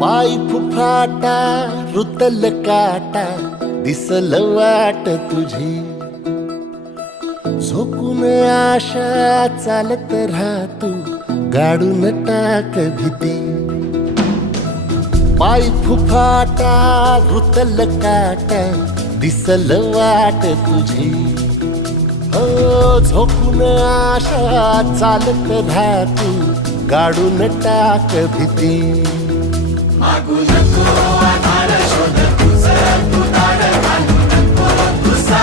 पाय फुफाटा रुतल काटा दिसल वाट तुझी, झोकून आशा चालत राहतू गाडून टाक भीती. पाय फुफाटा रुतल काटा दिसल वाट तुझी, हो झोकून आशा चालत राहतू गाडून टाक भीती. मागू नको आधार शोध तुझं तू दाड घालू नको तुझा